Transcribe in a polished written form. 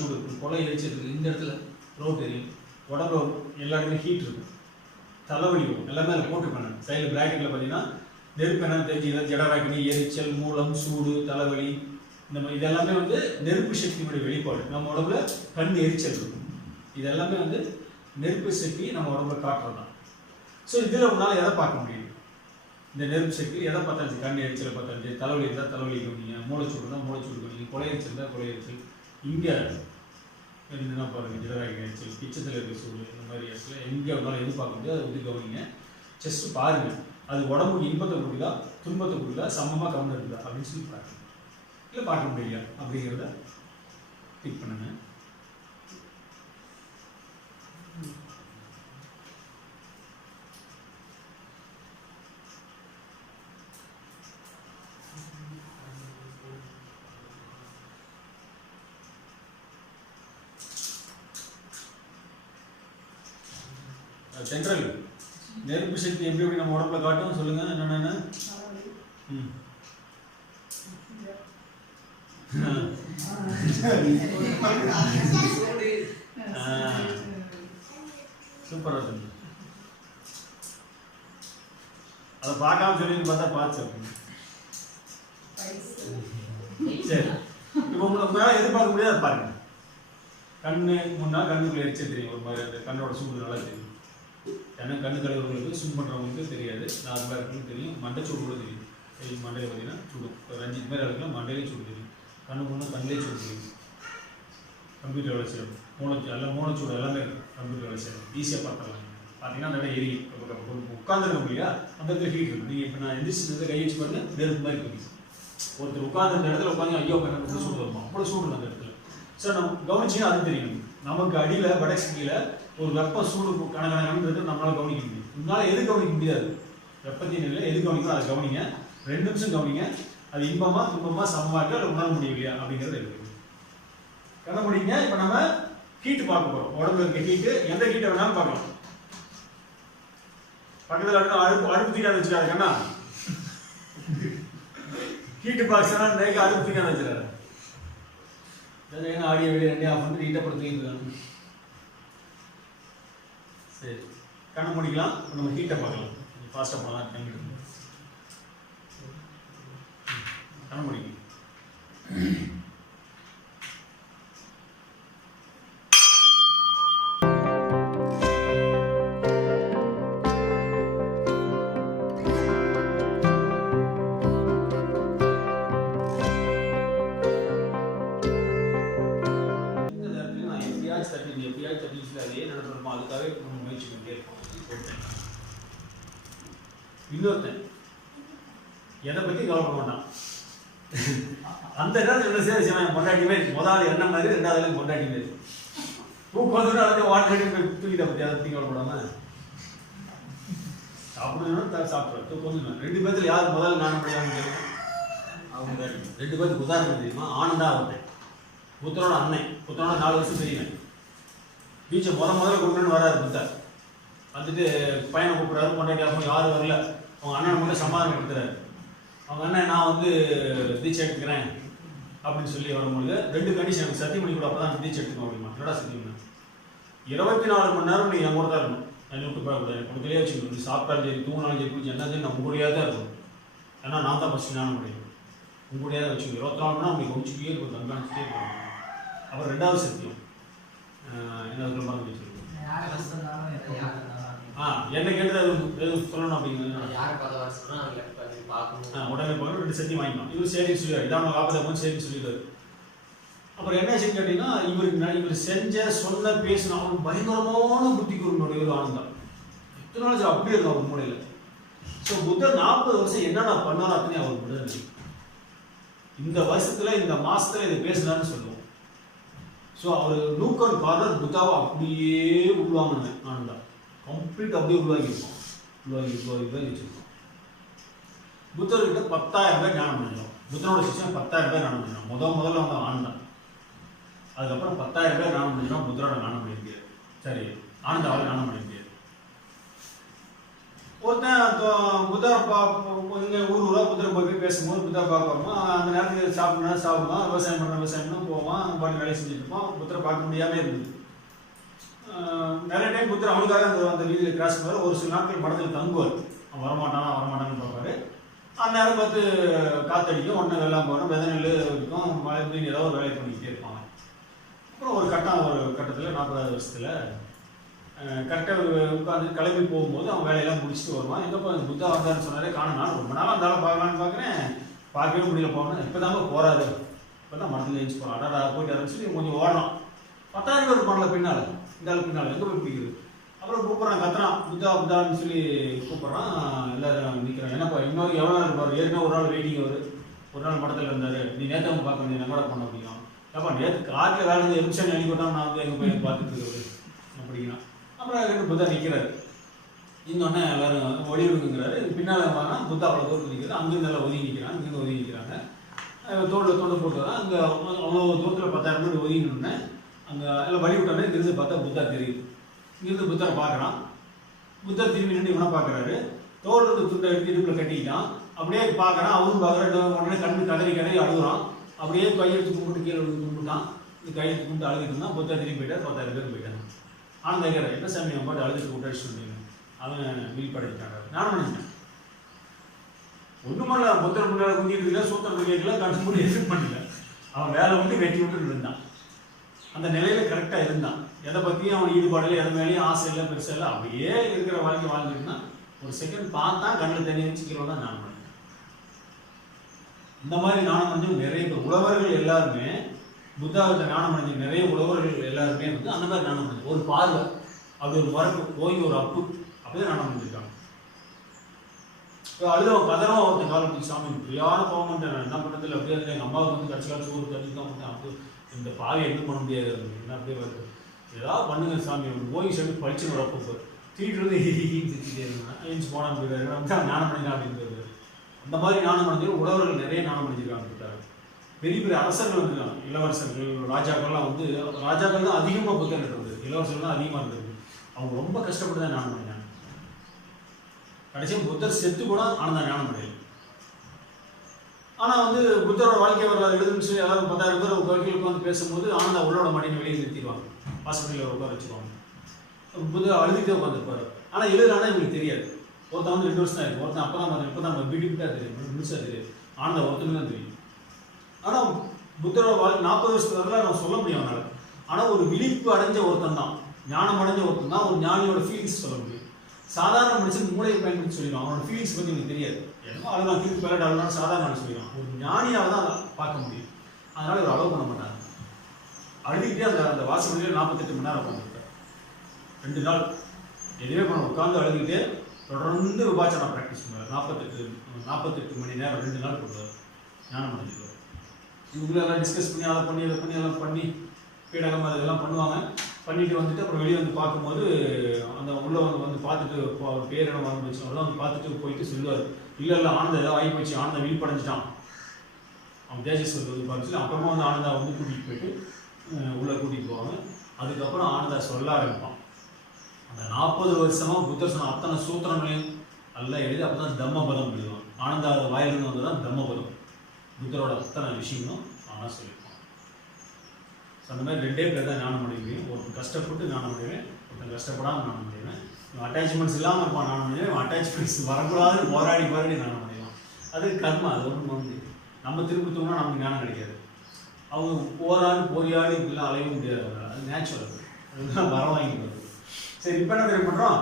சூடு இருக்கும், கொலை எரிச்சிருக்கு, இந்த இடத்துல ரோட் எரியும், உடம்புல எல்லாருமே ஹீட் இருக்கும், தலைவலி வரும், எல்லாமே அதில் போட்டுருப்பாங்க. சைடில் பிராக்கெட்டில் பார்த்தீங்கன்னா நெருப்பு என்னன்னு தெரிஞ்சு ஜடவாக்கினி, எரிச்சல், மூலம், சூடு, தலைவலி, இந்த மாதிரி இதெல்லாமே வந்து நெருப்பு சக்தியினுடைய வெளிப்பாடு. நம்ம உடம்புல கண் எரிச்சல் இருக்கும், இதெல்லாமே வந்து நெருப்பு சக்தி நம்ம உடம்புல காட்டுறது தான். ஸோ இதில் உங்களால் எதை பார்க்க முடியும்? இந்த நெருப்பு சக்தி எதை பார்த்தாச்சு, கண் எரிச்சலை பார்த்தாச்சு, தலைவலி இருந்தால் தலைவலி கவனிங்க, மூளைச்சூடு தான் மூளைச்சூடு கவனிங்க, கொலை எரிச்சல் தான் கொலை எரிச்சல், இங்கே என்ன பாருங்கள் ஜடவாக்கினி எரிச்சல், பிச்சத்தில் இருக்கிற சூடு, இந்த மாதிரி இடத்துல எங்கே இருந்தாலும் எது பார்க்க முடியாது, அதை வந்து கவனிங்க. ஜஸ்ட் பாருங்கள், அது உடம்புக்கு இன்பத்தை கொடுக்குதா துன்பத்தை கொடுக்குதா சமமாக கவனம் இருக்குதா அப்படின்னு சொல்லி பாருங்க. இல்லை பார்க்க முடியல அப்படிங்கிறத டிக் பண்ணுங்க. சென்ட்ரல் நெருப்பு சக்தி எப்படி எப்படி நம்ம உடம்புல காட்டும் சொல்லுங்க. என்னென்ன? சூப்பரா சொல்லு. அதை பார்க்காம சொல்லி பார்த்தா பார்த்து சரி. இப்போ உங்களால் எதிர்பார்க்க முடியாது, அதை பாருங்க. கண்ணு முன்னா கண்ணுக்குள்ள எரிச்சல் தெரியும், ஒரு மாதிரி அந்த கண்ணோட சூடு நல்லா தெரியும். ஏன்னா கண்ணு கழுவுறவங்களுக்கு சூம் பண்ணுறவங்களுக்கு தெரியாது, நார்மலாக இருக்குன்னு தெரியும். மண்டை சூடு கூட தெரியும். மண்டையில் பார்த்தீங்கன்னா சூடு ஒரு 5 பேர் அளவுக்குலாம் மண்டையிலே சூடு தெரியும், கண்ணு முன்னா கண்ணிலே சூடு தெரியும். கம்ப்யூட்டர் வேலை செய்யணும், எல்லாம் மூளைச்சூடு எல்லாமே இருக்கும். கம்ப்யூட்டர் வேலை செய்யணும், ஈஸியாக பார்த்துக்கலாம். பார்த்தீங்கன்னா அந்த இடம் எரியும், உட்காந்துருக்க முடியா அந்த இடத்துல ஹீட் இருக்கும். நீங்கள் இப்போ நான் எந்திரிச்சு கை வச்சு பாருங்க, நெருப்பு மாதிரி இருக்கும். ஒருத்தர் உட்காந்துருந்த இடத்துல உட்காந்து ஐயோ பண்ண சூடு வருமா, அவ்வளோ சூடு அந்த இடத்துல. சார் நம்ம கவனிச்சிங்கன்னா அது தெரியும். நமக்கு அடியில் வடசக்தியில் ஒரு வெப்ப சூடு கணக்கானது நம்மளால் கவனிக்க முடியும். இதனால எது கவனிக்க முடியாது, வெப்பத்தின் நிலை எது கவனிக்கணும் அதை கவனிங்க. 2 நிமிஷம் கவனிங்க, அது இன்பமா துன்பமா சமமாக இருக்கா இல்லை உணர முடியும் இல்லையா அப்படிங்கிறத இருக்கு கண்ண முடியுங்க. இப்போ நம்ம ஹீட்டு பார்க்க போகிறோம். உடம்புல இருக்க ஹீட்டு எந்த ஹீட்டை வேணாலும் பார்க்கலாம். பக்கத்தில் அடுப்பு தீக்காத வச்சுக்காது கண்ணா, ஹீட்டு பாக்ஸ்னா அடுப்பு தீக்காத வச்சுக்காரு. ஆடியோ வெளியே 2 ஆஃப் பண்ணி ஹீட்டை படுத்துக்கிட்டு சரி கண்ண முடிக்கலாம். நம்ம ஹீட்டை பார்க்கலாம், ஃபாஸ்ட்டாக போகலாம். கண்ண முடிக்கும். அதே நடந்துருப்போம், அதுக்காகவே நம்ம முயற்சி பண்ணிட்டே இருப்போம். இன்னொருத்தன் எதை பற்றி கவலைப்பட மாட்டான். அந்த நேரத்தில் என்ன செய்ய பொண்டாட்டியுமே முதலாளி என்ன மாதிரி, 2வது பொண்டாட்டியுமே தூக்கம் வந்து அதை வாட்டர் தூக்கிட்ட பற்றி அதை பற்றி கவலைப்படாம சாப்பிடணும் சாப்பிட்றேன். தூக்கம் வந்து 2 பேர்த்துல யார் முதல்ல நானும் முடியாமல் அவங்க 2 பேருக்கு உதாரணம் தெரியுமா? ஆனந்தா அவர்த்தேன், புத்தரோட அண்ணன், புத்தரோட 4 வருஷம் தெரியுவேன். பீச்சை முதல்ல கொடுக்கணும்னு வராது புத்தர். வந்துட்டு பையனை கூப்பிட்றாரு, பொண்டாட்டி அவங்க யாரும் வரல, அவங்க அண்ணனை மட்டும் சமாதானம் கொடுத்துறாரு. அவங்க அண்ணன் நான் வந்து தீட்சை எடுத்துக்கிறேன் அப்படின்னு சொல்லி வரும்பொழுது 2 கண்டிஷன் சத்தியம் பண்ணி கூட அப்போ தான் தீட்சை எடுத்துக்கணும் அப்படிமா. என்னடா சத்தியம் 24 மணி நேரம் நீ என் கூட தான் இருக்கணும், என்னை விட்டு போகக்கூடாது, எனக்கு தெளிவாக வச்சுக்கணும். நீ சாப்பிட்டாலும் சரி தூங்கினாலும் சரி குடிச்சு என்ன சரி நான் உங்களுடையாக தான் இருக்கணும். ஏன்னா நான் தான் ஃபஸ்ட்டு ஞானம் முடியும், உங்களுடையாக தான் வச்சுக்கணும். 24 மணி நேரம் உங்களுக்கு கவனிச்சுட்டே இருக்கும், கண்காணிச்சுட்டே இருக்கணும். அப்புறம் 2வது சத்தியம் என்ன மறந்து வச்சுருக்கோம். என்ன கேட்டது எதுவும் சொல்லணும் அப்படிங்கிறது உடனே போய் 2 சத்தியம் வாங்கிக்கலாம். இவர் சரின்னு சொல்லிடுவார், இதான் நம்ம காப்பதை சரின்னு சொல்லிடுவார். அப்புறம் என்ன ஆச்சுன்னு கேட்டீங்கன்னா இவர் செஞ்ச சொன்ன பேசின அவனுக்கு பயங்கரமான புத்தி கூறுனுடைய ஒரு ஆனந்தம். எத்தனை நாள் அப்படியே இருக்கும் அவர் மூலையில். ஸோ புத்தர் 40 வருஷம் என்னென்ன பண்ணாலும் அத்தனை அவர் முடியாது. இந்த வருஷத்துல இந்த மாசத்துல இதை பேசினான்னு சொல்லுவோம். ஸோ அவர் நூக்கன் கார்னர் புத்தாவை அப்படியே உள்வாங்கினேன் ஆனந்தா, கம்ப்ளீட் அப்படியே உள்வாங்கியிருப்போம். உள்வாங்கி வச்சிருக்கோம். புத்தர்கிட்ட 10,000 பேர் ஞானம் பண்ணிடும். புத்தனோட சிஷ்யம் 10,000 பேர் ஞானம் பண்ணிடும். முதல்ல வந்து ஆனந்தா, அதுக்கப்புறம் 10,000 பேர் ஞானம் பண்ணிடும். புத்தரோட ஞானம் பண்ண முடியாது, சரி ஆனந்தாவில் ஞானம் பண்ண முடியாது. ஒருத்தன் புத்தரை இங்கே ஊராக புத்தரை போய் பேசும்போது புத்தரை பார்க்கறோமா அந்த நேரத்துக்கு சாப்பிடுவான், விவசாயம் பண்ண போவான், பாட்டு வேலையை செஞ்சுட்டு இருப்பான். புத்தரை பார்க்க முடியாமே இருந்தது. நிறைய டைம் புத்தர் அவனுக்காக அந்த வீதியில் கிராஸ் பண்ணுவார். ஒரு சில நாட்கள் மடத்தில் தங்குவார். அவன் வரமாட்டான்னு பார்ப்பாரு. அந்த நேரம் பார்த்து காத்தடிக்கும், ஒன்று வெள்ளம் போகணும், விதை நெல் இருக்கும், மழை மீன் ஏதாவது ஒரு வேலையை பண்ணிக்கிட்டே இருப்பாங்க. அப்புறம் ஒரு கட்டத்தில் 40வது வருஷத்தில் கரெக்டாக உட்காந்து கிளம்பி போகும்போது அவன் வேலையெல்லாம் முடிச்சுட்டு வருவான். எங்கப்பா புத்தா வந்தாருன்னு சொன்னாரே காணும். நான் ரொம்ப நாள் வந்தாலும் பார்க்கலான்னு பார்க்குறேன், பார்க்கவே முடியல. போகணும் இப்போ தாங்க போகிறாரு, இப்போ தான் மரத்தில் எழுச்சி போகிறான். அடா போயிட்டு ஆரம்பிச்சு கொஞ்சம் ஓடணும். 10,000 பேர் பண்ணல பின்னால், இந்த ஆள் பின்னால் எங்கே போய் பிடிக்குது. அப்புறம் கூப்பிட்றான், கத்துறான், புத்தான்னு சொல்லி கூப்பிட்றான். எல்லாரும் நிற்கிறான். என்னப்பா இன்னொரு எவ்வளோ நாள் இருப்பார், ஏற்கனவே ஒரு நாள் வெயிட்டிங் அவர், ஒரு நாள் மடத்தில் இருந்தார், நீ நேற்று அவங்க பார்க்க வேண்டிய கூட பண்ண அப்படின்னா. ஏப்பா நேற்று காட்டில் வேலை இருந்து எமிஷன் அனுப்பிவிட்டான், நான் வந்து எங்கே போய் பார்த்துட்டு இருக்கிறது அப்படிங்கிறான். அப்புறம் ரெண்டு புத்தா நிற்கிறாரு. இன்னொன்னே எல்லாரும் ஒளிவிடுங்கிறாரு. பின்னால் வாங்கினா புத்தா அவ்வளோ தூரத்தில் நிற்கிறது. அங்கேருந்து எல்லாம் ஒதுங்கி நிற்கிறாங்க, இங்கேருந்து ஒதுங்கி நிற்கிறாங்க. தோண்டு போட்டு வரான். அங்கே அவ்வளோ தூரத்தில் 10,000 பேர் ஒதுங்கினோடனே அங்கே எல்லாம் வழி விட்டோன்னே இங்கிருந்து பார்த்தா புத்தா தெரியுது. இங்கிருந்து புத்தரை பார்க்குறான். புத்தர் திரும்பி நின்று இவனை பார்க்குறாரு. தோல்றது துண்டை எடுத்து இடுப்பில் கட்டிக்கிட்டான். அப்படியே பார்க்குறான், அவரும் பார்க்குறான். உடனே கண்ணு கதறி அழுகுறான். அப்படியே கையெழுத்து கும்பிட்டு கீழே கும்பிட்டான். இந்த கையெழுத்து கும்பிட்டு அழுதுட்டு இருந்தான். புத்தர் திரும்பி போயிட்டார். 10,000 பேர் போயிட்டாங்க. ஆனந்த கேட்குற என்ன சாமி அவன் பாட்டு அழுதுட்டு விட்டாச்சு சொன்னீங்க. அவன் வீழ்படைக்கிட்டாங்க. நான் பண்ணிட்டேன் ஒன்றும் பண்ணல. புத்தர் முன்னாடி குந்திட்டு சூத்திரத்தை கேட்கல, கணக்கு மூடி எதுவும் பண்ணல. அவன் வேலை விட்டு வெட்டி விட்டு இருந்தான். அந்த நிலையில கரெக்டாக இருந்தான். எதை பற்றியும் அவன் ஈடுபாடில் எதை மேலேயும் ஆசை இல்லை, பெருசாக இல்லை. அப்படியே இருக்கிற வாழ்க்கை வாழ்ந்துட்டுனா ஒரு செகண்ட் பார்த்தா கண்ணில் தண்ணி வச்சுக்கிறோம் தான் நான் பண்ணேன். இந்த மாதிரி ஞானம் அடைஞ்சவங்க நிறைய பேர், உழவர்கள் எல்லாருமே புத்தாவிட்ட ஞானம் அடைஞ்ச நிறைய உழவர்கள் எல்லாருமே வந்து அந்த மாதிரி ஞானம் அடைஞ்சு ஒரு பார்வை, அப்படி ஒரு மரப்பு போய் ஒரு அப்பு அப்படியே ஞானம் அடைஞ்சிருக்காங்க. இப்போ அழுதவன் கதறவன் ஒருத்தன் காலம் பிடிச்சி, சாமி இப்படியான போக மாட்டேன், நான் என்ன பண்ணுறதில்ல, அப்படியே இருந்தேன். எங்கள் அம்மாவுக்கு வந்து கட்சிக்கால சோறு தண்ணி தான் பண்ணேன். அப்போ இந்த பாவை எதுவும் பண்ண முடியாது, என்ன அப்படியே வருது, ஏதாவது பண்ணுங்க சாமி. ஓய் சொல்லி படிச்சு ஒரு அப்போ தீட்டு திட்டிகிட்டே இருந்தான். எழுந்து போனான்னு போயிடுவாரு, ஞானம் பண்ணிக்கலாம் அப்படின்னு. அந்த மாதிரி ஞானம் அடைஞ்சு உழவர்கள் நிறைய ஞானம் அடைஞ்சிருக்காங்க. பெரிய பெரிய அரசர்கள் வந்துருக்காங்க, இளவரசர்கள், ராஜாக்கள்லாம் வந்து, ராஜாக்கள் தான் அதிகமாக புத்தகம் இருந்தது, இளவரசர்கள் தான் அதிகமாக இருந்தது. அவங்க ரொம்ப கஷ்டப்பட்டு தான் ஞானம் அடைஞ்சாங்க. கடைசியாக புத்தர் செத்து கூட ஆனந்தா ஞானம் அடையல. ஆனால் வந்து புத்தரோட வாழ்க்கை வரலாறு எழுதுன்னு சொல்லி எல்லாரும் 10,000 பேர் கோயிலுக்கு வந்து பேசும்போது ஆனந்தா உள்ளோட மடின்னு வெளியே நிறுத்திடுவாங்க, ஹாஸ்பிட்டலில் உட்கார வச்சுருவாங்க. புத்தர் அழுதுகிட்டே உட்காந்துருப்பாரு. ஆனால் எழுதுனா இவங்களுக்கு தெரியாது. ஒருத்தன் வந்து 2 வருஷம் தான் இருக்கும், ஒருத்தன் இப்போ தான் வீட்டுக்கிட்டா தெரியும், முழுசாக தெரியும். ஆனந்தா ஒருத்தனுக்கு தான் தெரியும். ஆனால் புத்தரோட வாழ்க்கை 40 வருஷத்துக்கு வரலாம் நான் சொல்ல முடியும் அவனால். ஆனால் ஒரு விழிப்பு அடைஞ்ச ஒருத்தன் தான், ஞானம் அடைஞ்ச ஒருத்தன் தான் ஒரு ஞானியோட ஃபீலிங்ஸ் சொல்ல முடியும். சாதாரண மனுஷன் மூளையை பயன்படுத்தி சொல்லிடுவான், அவனோட ஃபீலிங்ஸ் பற்றி எனக்கு தெரியாது. என்னமோ அதெல்லாம் திருப்பி பேரட் அவ்வளோதான் சாதாரண சொல்லிடுவான். ஒரு ஞானியால் தான் அதை பார்க்க முடியும். அதனால் இவர் அலோவ் பண்ண மாட்டாங்க. அழுதுகிட்டே அந்த வாசப்படியில் 48 மணி நேரம் உட்காந்துருக்கார். 2 நாள் எதுவே பண்ண உட்காந்து அழுதுகிட்டே தொடர்ந்து விபாச்சனா ப்ராக்டிஸ் பண்ணுவார். 48 மணி நேரம் 2 நாள் போடுவார், ஞானம் அடைஞ்சிடுவார். இவங்களெல்லாம் டிஸ்கஸ் பண்ணி அதை பண்ணி இதை பண்ணி எல்லாம் பண்ணி பீடகம் அதெல்லாம் பண்ணுவாங்க. பண்ணிட்டு வந்துட்டு அப்புறம் வெளியே வந்து பார்க்கும்போது அந்த உள்ள வந்து பார்த்துட்டு பேரிடம் வந்துச்சு, அதெல்லாம் வந்து பார்த்துட்டு போயிட்டு சொல்லுவார், இல்லை ஆனந்த ஏதாவது ஆகி போச்சு, ஆனந்த வீழ்படைஞ்சிட்டான், அவன் தேஜஸ்வரத்தை வந்து பார்த்துட்டு அப்புறமா வந்து ஆனந்தா வந்து கூட்டிகிட்டு போயிட்டு உள்ளே கூட்டிகிட்டு போவாங்க. அதுக்கப்புறம் ஆனந்தா சொல்ல ஆரம்பிப்பான். அந்த 40 வருஷமாக புத்தர் சொன்ன அத்தனை சூத்திரங்களையும் நல்லா எழுதி அப்போ தான் தம்மபதம் எழுதுவான். ஆனந்தா வாயிலிருந்து வந்து தான் தம்மபதம், புத்தரோட அத்தனை விஷயங்களும் ஆனால் சொல்லியிருப்பான். ஸோ அந்த மாதிரி 2 பேர் தான் ஞானம் அடைவேன். ஒருத்தன் கஷ்டப்பட்டு ஞானம் அடைவேன், ஒருத்தன் கஷ்டப்படாமல் ஞானம் அடைவேன். அட்டாச்மெண்ட்ஸ் இல்லாமல் இருப்பான் ஞானம் அடைவேன், அட்டாச்மெண்ட்ஸ் வரக்கூடாது போராடி ஞானம் அடையலாம். அது கர்மா, அது ஒன்றும் வந்து நம்ம திருப்பி தூங்கினா நமக்கு ஞானம் கிடைக்காது. அவங்க போரியாடி இப்படிலாம் அலையவும் முடியாது, அது நேச்சுரல், அதுதான் வர வாங்கிட்டு வருது. சரி, இப்போ என்ன பண்ணுறோம்,